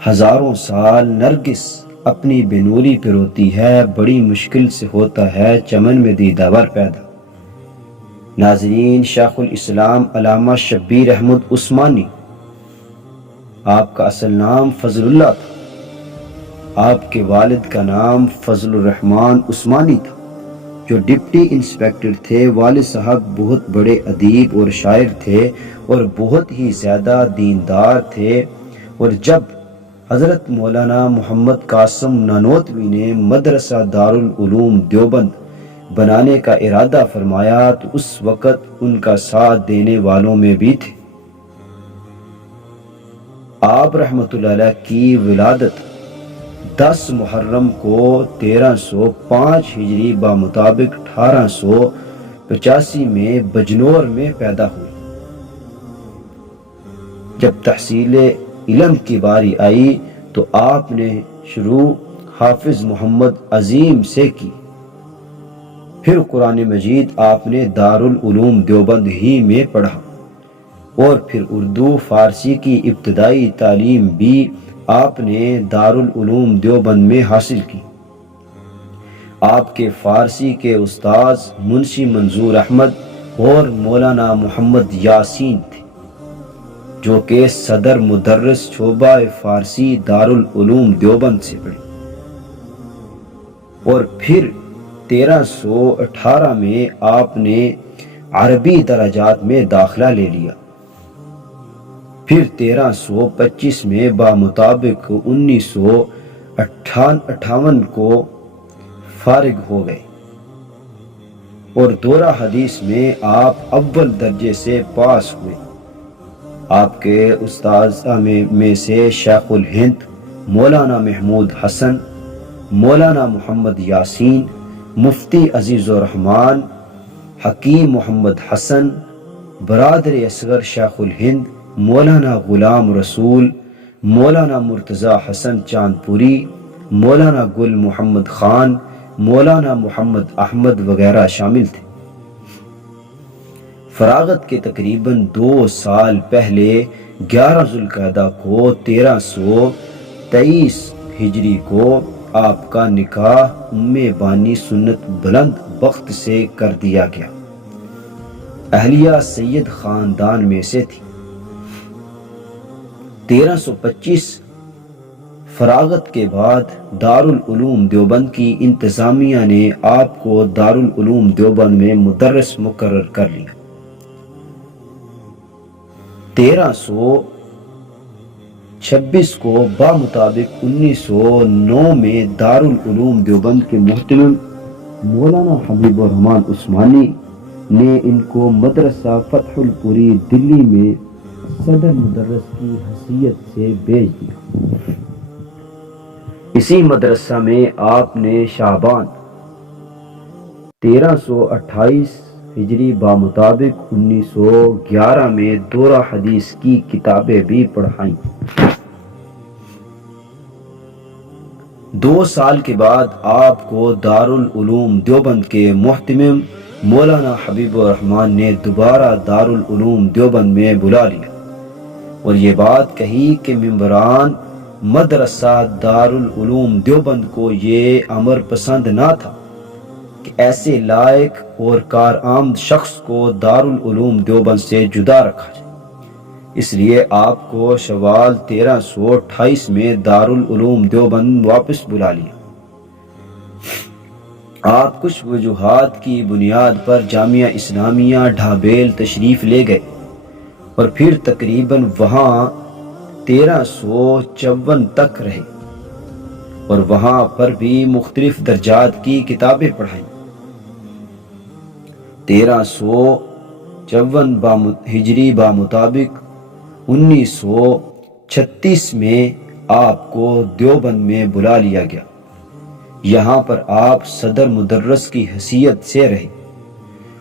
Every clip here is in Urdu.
ہزاروں سال نرگس اپنی بنوری پہ روتی ہے، بڑی مشکل سے ہوتا ہے چمن میں دیدہ ور پیدا۔ ناظرین، شیخ الاسلام علامہ شبیر احمد عثمانی، آپ کا اصل نام فضل اللہ تھا۔ آپ کے والد کا نام فضل الرحمن عثمانی تھا، جو ڈپٹی انسپیکٹر تھے۔ والد صاحب بہت بڑے ادیب اور شاعر تھے اور بہت ہی زیادہ دیندار تھے، اور جب حضرت مولانا محمد قاسم نانوتوی نے مدرسہ دارالعلوم دیوبند بنانے کا ارادہ فرمایا تو اس وقت ان کا ساتھ دینے والوں میں بھی تھے۔ آپ رحمۃ اللہ علیہ کی ولادت 10 محرم کو 1305 ہجری بمطابق 1885 میں بجنور میں پیدا ہوئی۔ جب تحصیل علم کی باری آئی تو آپ نے شروع حافظ محمد عظیم سے کی، پھر قرآن مجید آپ نے دارالعلوم دیوبند ہی میں پڑھا، اور پھر اردو فارسی کی ابتدائی تعلیم بھی آپ نے دارالعلوم دیوبند میں حاصل کی۔ آپ کے فارسی کے استاذ منشی منظور احمد اور مولانا محمد یاسین تھے، جو کہ صدر مدرس شعبہ فارسی دارالعلوم دیوبند سے پڑھے، اور پھر 1318 میں آپ نے عربی درجات میں داخلہ لے لیا۔ پھر 1325 میں بمطابق 1958 کو فارغ ہو گئے، اور دورہ حدیث میں آپ اول درجے سے پاس ہوئے۔ آپ کے استاذ میں سے شیخ الہند مولانا محمود حسن، مولانا محمد یاسین، مفتی عزیز الرحمن، حکیم محمد حسن، برادر اصغر شیخ الہند مولانا غلام رسول، مولانا مرتضی حسن چاندپوری، مولانا گل محمد خان، مولانا محمد احمد وغیرہ شامل تھے۔ فراغت کے تقریباً 2 سال پہلے 11 ذوالقعدہ کو 1323 ہجری کو آپ کا نکاح ام بانی سنت بلند بخت سے کر دیا گیا۔ اہلیہ سید خاندان میں سے تھی۔ 1325 فراغت کے بعد دارالعلوم دیوبند کی انتظامیہ نے آپ کو دارالعلوم دیوبند میں مدرس مقرر کر لیا۔ 1326 کو بمطابق 1909 میں دارالعلوم دیوبند کے محتمم مولانا حبیب الرحمن عثمانی نے ان کو مدرسہ فتح الپوری دلی میں صدر مدرس کی حیثیت سے بھیج دیا۔ اسی مدرسہ میں آپ نے شعبان 1328 ہجری بمطابق 1911 میں دورہ حدیث کی کتابیں بھی پڑھائیں۔ 2 سال کے بعد آپ کو دارالعلوم دیوبند کے محتمم مولانا حبیب الرحمن نے دوبارہ دارالعلوم دیوبند میں بلا لیا، اور یہ بات کہی کہ ممبران مدرسہ دارالعلوم دیوبند کو یہ امر پسند نہ تھا کہ ایسے لائق اور کارآمد شخص کو دارالعلوم دیوبند سے جدا رکھا جائے، اس لیے آپ کو شوال 1328 میں دارالعلوم دیوبند واپس بلا لیا۔ آپ کچھ وجوہات کی بنیاد پر جامعہ اسلامیہ ڈھابیل تشریف لے گئے، اور پھر تقریباً وہاں 1354 تک رہے، اور وہاں پر بھی مختلف درجات کی کتابیں پڑھائیں۔ 1354 ہجری بمطابق 1936 میں آپ کو دیوبند میں بلا لیا گیا۔ یہاں پر آپ صدر مدرس کی حیثیت سے رہے،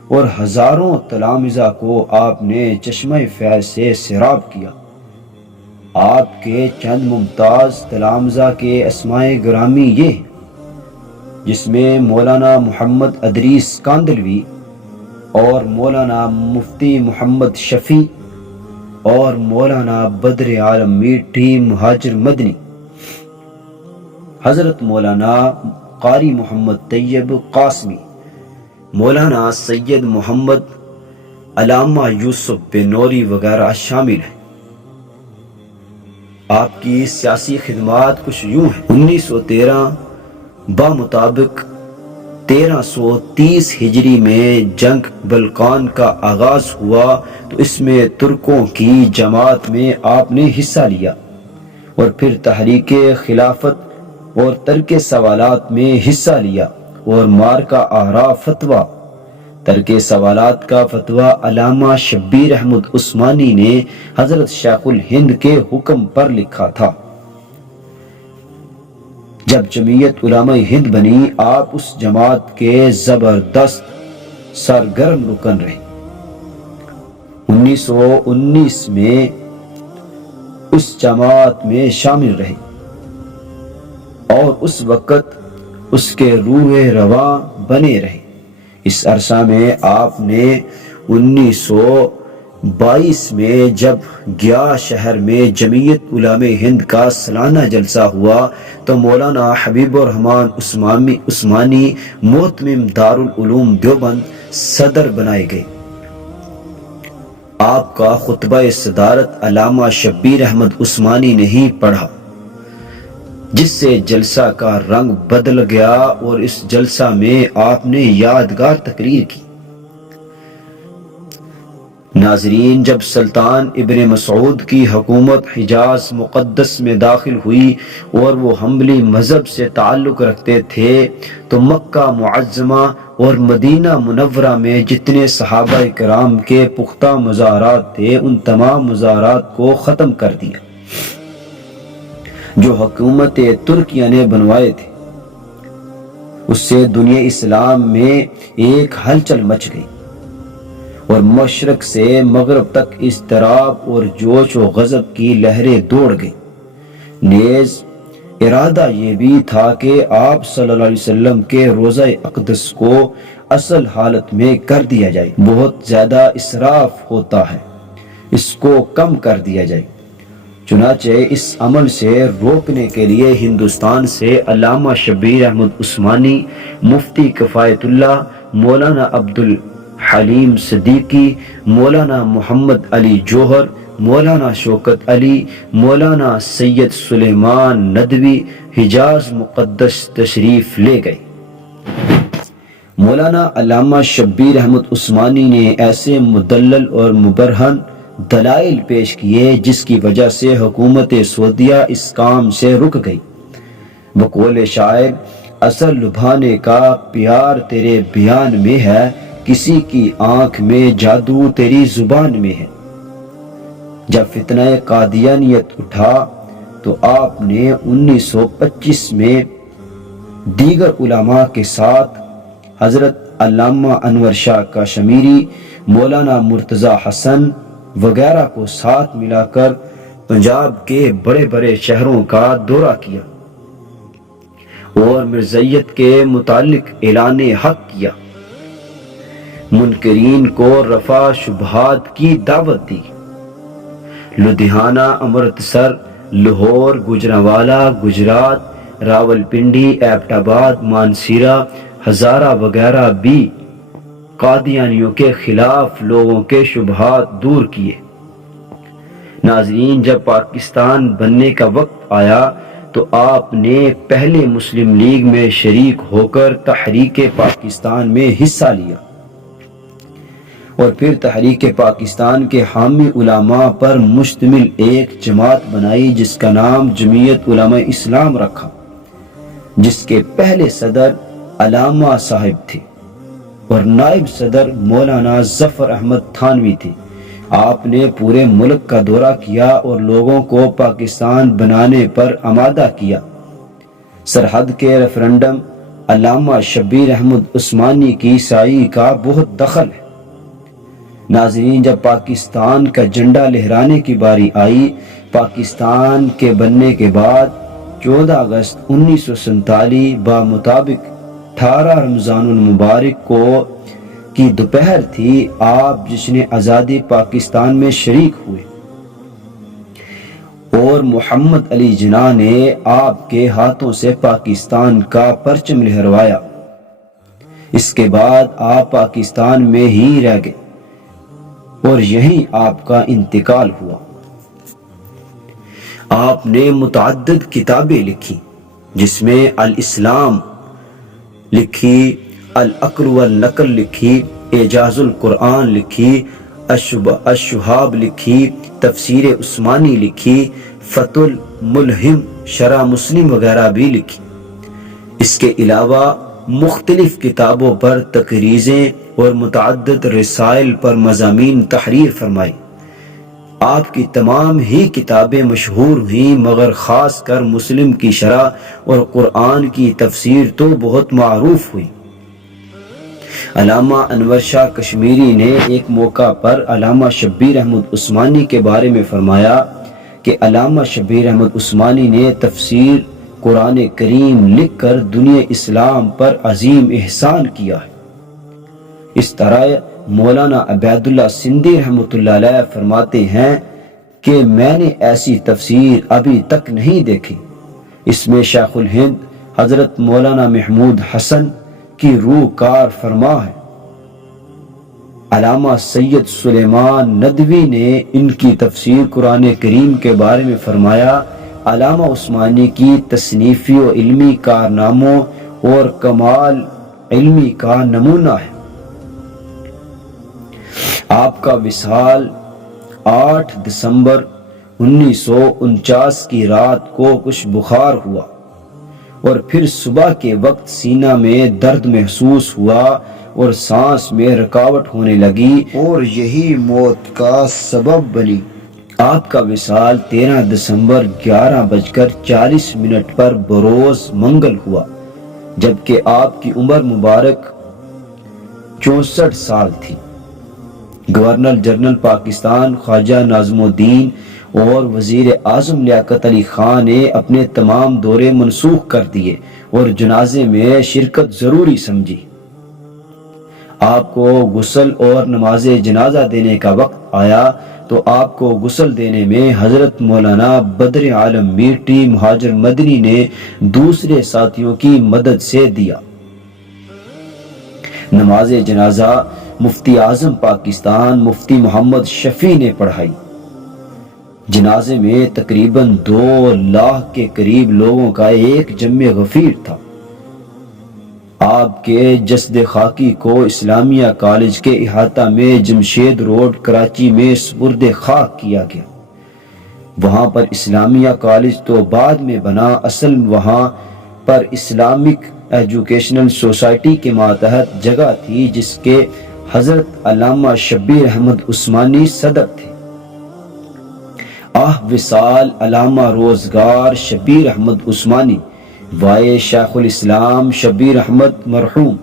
اور ہزاروں تلامذہ کو آپ نے چشمہ فیض سے سیراب کیا۔ آپ کے چند ممتاز تلامذہ کے اسمائے گرامی یہ ہیں، جس میں مولانا محمد ادریس کاندلوی اور مولانا مفتی محمد شفیع اور مولانا بدر عالم میٹھی مہاجر مدنی حضرت مولانا قاری محمد طیب قاسمی، مولانا سید محمد علامہ یوسف بنوری وغیرہ شامل ہیں۔ آپ کی سیاسی خدمات کچھ یوں ہیں: 1913 بمطابق 1330 ہجری میں جنگ بلقان کا آغاز ہوا تو اس میں ترکوں کی جماعت میں آپ نے حصہ لیا، اور پھر تحریک خلافت اور ترک سوالات میں حصہ لیا، اور مارکا آرا فتویٰ، ترک سوالات کا فتویٰ علامہ شبیر احمد عثمانی نے حضرت شیخ الہند کے حکم پر لکھا تھا۔ جب جمعیت علماء ہند بنی، آپ اس جماعت کے زبردست سرگرم رکن رہے۔ 1919 میں اس جماعت میں شامل رہے اور اس وقت اس کے روح رواں بنے رہے۔ اس عرصہ میں آپ نے 1922 میں جب گیا شہر میں جمعیت علماء ہند کا سالانہ جلسہ ہوا تو مولانا حبیب الرحمن عثمانی محتمم دارالعلوم دیوبند صدر بنائے گئے۔ آپ کا خطبہ صدارت علامہ شبیر احمد عثمانی نے ہی پڑھا، جس سے جلسہ کا رنگ بدل گیا، اور اس جلسہ میں آپ نے یادگار تقریر کی۔ ناظرین، جب سلطان ابن مسعود کی حکومت حجاز مقدس میں داخل ہوئی اور وہ حنبلی مذہب سے تعلق رکھتے تھے تو مکہ معظمہ اور مدینہ منورہ میں جتنے صحابہ کرام کے پختہ مزارات تھے ان تمام مزارات کو ختم کر دیا جو حکومت ترکیہ نے بنوائے تھے۔ اس سے دنیا اسلام میں ایک ہلچل مچ گئی اور مشرق سے مغرب تک اضطراب اور جوش و غضب کی لہریں دوڑ گئی۔ نیز ارادہ یہ بھی تھا کہ آپ صلی اللہ علیہ وسلم کے روضہ اقدس کو اصل حالت میں کر دیا جائے۔ بہت زیادہ اسراف ہوتا ہے، اس کو کم کر دیا جائے۔ چنانچہ اس عمل سے روکنے کے لیے ہندوستان سے علامہ شبیر احمد عثمانی، مفتی کفایت اللہ، مولانا عبد الحلیم صدیقی، مولانا محمد علی جوہر، مولانا شوکت علی، مولانا سید سلیمان ندوی حجاز مقدس تشریف لے گئے۔ مولانا علامہ شبیر احمد عثمانی نے ایسے مدلل اور مبرہن دلائل پیش کیے جس کی وجہ سے حکومت سعودیہ اس کام سے رک گئی۔ بقول شاعر، اثر لبھانے کا پیار تیرے بیان میں ہے، کسی کی آنکھ میں جادو تیری زبان میں ہے۔ جب فتنہ قادیانیت اٹھا تو آپ نے 1925 میں دیگر علماء کے ساتھ حضرت علامہ انور شاہ کاشمیری، مولانا مرتضی حسن وغیرہ کو ساتھ ملا کر پنجاب کے بڑے بڑے شہروں کا دورہ کیا اور مرزائیت کے متعلق اعلان حق کیا، منکرین کو رفع شبہات کی دعوت دی۔ لدھیانہ، امرتسر، لاہور، گوجرانوالا، گجرات، راول پنڈی، ایبٹ آباد، مانسیرہ، ہزارہ وغیرہ بھی قادیانیوں کے خلاف لوگوں کے شبہات دور کیے۔ ناظرین، جب پاکستان بننے کا وقت آیا تو آپ نے پہلے مسلم لیگ میں شریک ہو کر تحریک پاکستان میں حصہ لیا اور پھر تحریک پاکستان کے حامی علماء پر مشتمل ایک جماعت بنائی جس کا نام جمعیت علماء اسلام رکھا، جس کے پہلے صدر علامہ صاحب تھے اور نائب صدر مولانا ظفر احمد تھانوی تھے۔ آپ نے پورے ملک کا دورہ کیا اور لوگوں کو پاکستان بنانے پر آمادہ کیا۔ سرحد کے ریفرنڈم، علامہ شبیر احمد عثمانی کی سعی کا بہت دخل ہے۔ ناظرین، جب پاکستان کا جھنڈا لہرانے کی باری آئی، پاکستان کے بننے کے بعد 14 اگست 1947 بمطابق 18 رمضان المبارک کو کی دوپہر تھی، آپ جشن آزادی پاکستان میں شریک ہوئے اور محمد علی جناح نے آپ کے ہاتھوں سے پاکستان کا پرچم لہروایا۔ اس کے بعد آپ پاکستان میں ہی رہ گئے اور یہیں آپ کا انتقال ہوا۔ آپ نے متعدد کتابیں لکھی، جس میں الاسلام لکھی، العقل والنقل لکھی، اعجاز القرآن لکھی، الشہاب لکھی، تفسیر عثمانی لکھی، فتح الملہم، شرح مسلم وغیرہ بھی لکھی۔ اس کے علاوہ مختلف کتابوں پر تقریضیں اور متعدد رسائل پر مضامین تحریر فرمائی۔ آپ کی تمام ہی کتابیں مشہور ہوئیں، مگر خاص کر مسلم کی شرح اور قرآن کی تفسیر تو بہت معروف ہوئی۔ علامہ انور شاہ کشمیری نے ایک موقع پر علامہ شبیر احمد عثمانی کے بارے میں فرمایا کہ علامہ شبیر احمد عثمانی نے تفسیر قرآن کریم لکھ کر دنیا اسلام پر عظیم احسان کیا ہے۔ اس طرح مولانا عبید اللہ سندھی رحمۃ اللہ علیہ فرماتے ہیں کہ میں نے ایسی تفسیر ابھی تک نہیں دیکھی۔ اس میں شیخ الہند حضرت مولانا محمود حسن کی روح کار فرما ہے۔ علامہ سید سلیمان ندوی نے ان کی تفسیر قرآن کریم کے بارے میں فرمایا، علامہ عثمانی کی تصنیفی و علمی کارناموں اور کمال علمی کا نمونہ ہے۔ آپ کا وصال 8 دسمبر 1949 کی رات کو کچھ بخار ہوا اور پھر صبح کے وقت سینہ میں درد محسوس ہوا اور سانس میں رکاوٹ ہونے لگی اور یہی موت کا سبب بنی۔ آپ کا وصال 13 دسمبر 11:40 پر بروز منگل ہوا، جبکہ آپ کی عمر مبارک 64 سال تھی۔ گورنر جنرل پاکستان خواجہ ناظم الدین اور وزیر اعظم لیاقت علی خان نے اپنے تمام دورے منسوخ کر دیے اور جنازے میں شرکت ضروری سمجھی۔ آپ کو غسل اور نماز جنازہ دینے کا وقت آیا تو آپ کو غسل دینے میں حضرت مولانا بدر عالم میٹھی مہاجر مدنی نے دوسرے ساتھیوں کی مدد سے دیا۔ نماز جنازہ مفتی اعظم پاکستان مفتی محمد شفیع نے پڑھائی۔ جنازے میں تقریباً 2 لاکھ کے قریب لوگوں کا ایک جمع غفیر تھا۔ آپ کے جسد خاکی کو اسلامیہ کالج کے احاطہ میں جمشید روڈ کراچی میں سپرد خاک کیا گیا۔ وہاں پر اسلامیہ کالج تو بعد میں بنا، اصل وہاں پر اسلامک ایجوکیشنل سوسائٹی کے ماتحت جگہ تھی، جس کے حضرت علامہ شبیر احمد عثمانی صدر تھے۔ وصال علامہ روزگار شبیر احمد عثمانی وائے شیخ الاسلام شبیر احمد مرحوم۔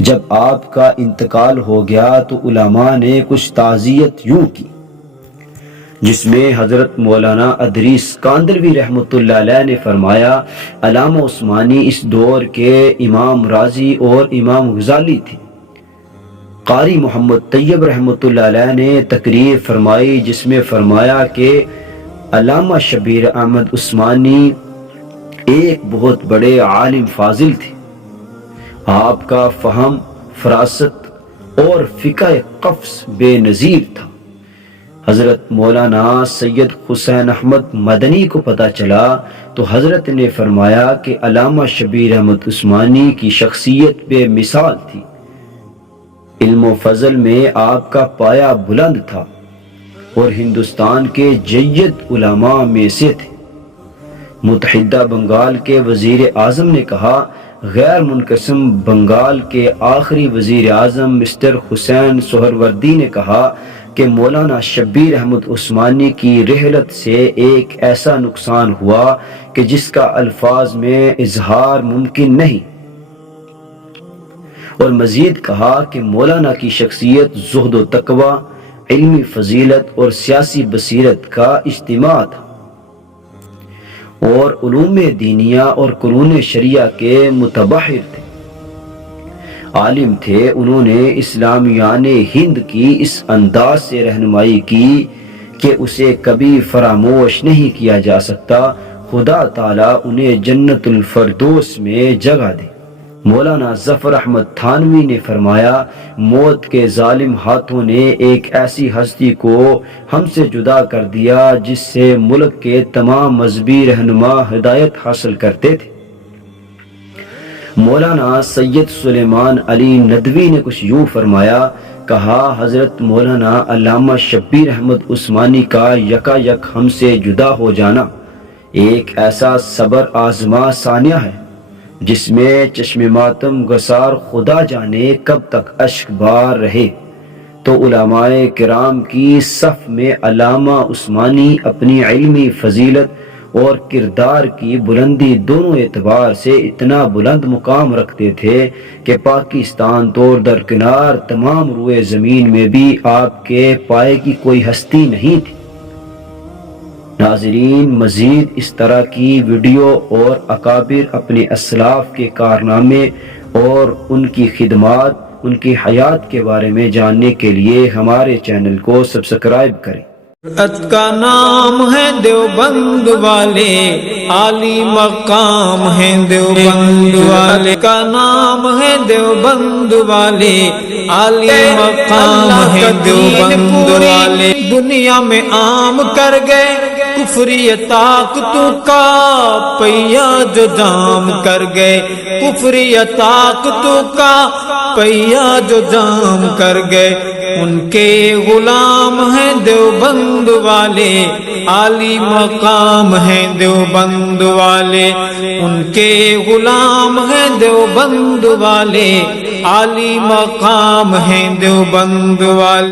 جب آپ کا انتقال ہو گیا تو علماء نے کچھ تعزیت یوں کی، جس میں حضرت مولانا ادریس کاندلوی رحمۃ اللہ علیہ نے فرمایا، علامہ عثمانی اس دور کے امام راضی اور امام غزالی تھے۔ قاری محمد طیب رحمۃ اللہ علیہ نے تقریر فرمائی، جس میں فرمایا کہ علامہ شبیر احمد عثمانی ایک بہت بڑے عالم فاضل تھے۔ آپ کا فہم، فراست اور فقہ قفص بے نظیر تھا۔ حضرت مولانا سید حسین احمد مدنی کو پتہ چلا تو حضرت نے فرمایا کہ علامہ شبیر احمد عثمانی کی شخصیت بے مثال تھی۔ علم و فضل میں آپ کا پایہ بلند تھا اور ہندوستان کے جید علماء میں سے تھے۔ متحدہ بنگال کے وزیر اعظم نے کہا، غیر منقسم بنگال کے آخری وزیر اعظم مسٹر حسین سہروردی نے کہا کہ مولانا شبیر احمد عثمانی کی رحلت سے ایک ایسا نقصان ہوا کہ جس کا الفاظ میں اظہار ممکن نہیں، اور مزید کہا کہ مولانا کی شخصیت زہد و تقوی، علمی فضیلت اور سیاسی بصیرت کا اجتماع تھا، اور علوم دینیہ اور قرون شریعہ کے متبحر تھے، عالم تھے۔ انہوں نے اسلامیان ہند کی اس انداز سے رہنمائی کی کہ اسے کبھی فراموش نہیں کیا جا سکتا۔ خدا تعالیٰ انہیں جنت الفردوس میں جگہ دے۔ مولانا ظفر احمد تھانوی نے فرمایا، موت کے ظالم ہاتھوں نے ایک ایسی ہستی کو ہم سے جدا کر دیا جس سے ملک کے تمام مذہبی رہنما ہدایت حاصل کرتے تھے۔ مولانا سید سلیمان علی ندوی نے کچھ یوں فرمایا، کہا حضرت مولانا علامہ شبیر احمد عثمانی کا یکا یک ہم سے جدا ہو جانا ایک ایسا صبر آزما ثانیہ ہے جس میں چشم ماتم گسار خدا جانے کب تک اشک بار رہے۔ تو علماء کرام کی صف میں علامہ عثمانی اپنی علمی فضیلت اور کردار کی بلندی دونوں اعتبار سے اتنا بلند مقام رکھتے تھے کہ پاکستان تو درکنار تمام روئے زمین میں بھی آپ کے پائے کی کوئی ہستی نہیں تھی۔ ناظرین، مزید اس طرح کی ویڈیو اور اکابر اپنے اسلاف کے کارنامے اور ان کی خدمات، ان کی حیات کے بارے میں جاننے کے لیے ہمارے چینل کو سبسکرائب کریں۔ جرأت کا نام ہے دیوبند والے، عالی مقام ہے دیوبند والے کا نام ہے دیوبند والے، عالی مقام ہے دیوبند والے۔ دنیا میں عام کر گئے کفری طاقتوں کا پہیا جو جام کر گئے، کفری طاقتوں کا پہیا جو جام کر گئے، ان کے غلام ہیں دیوبند والے، عالی مقام ہیں دیوبند والے، ان کے غلام ہیں دیوبند والے، عالی مقام ہیں دیوبند والے۔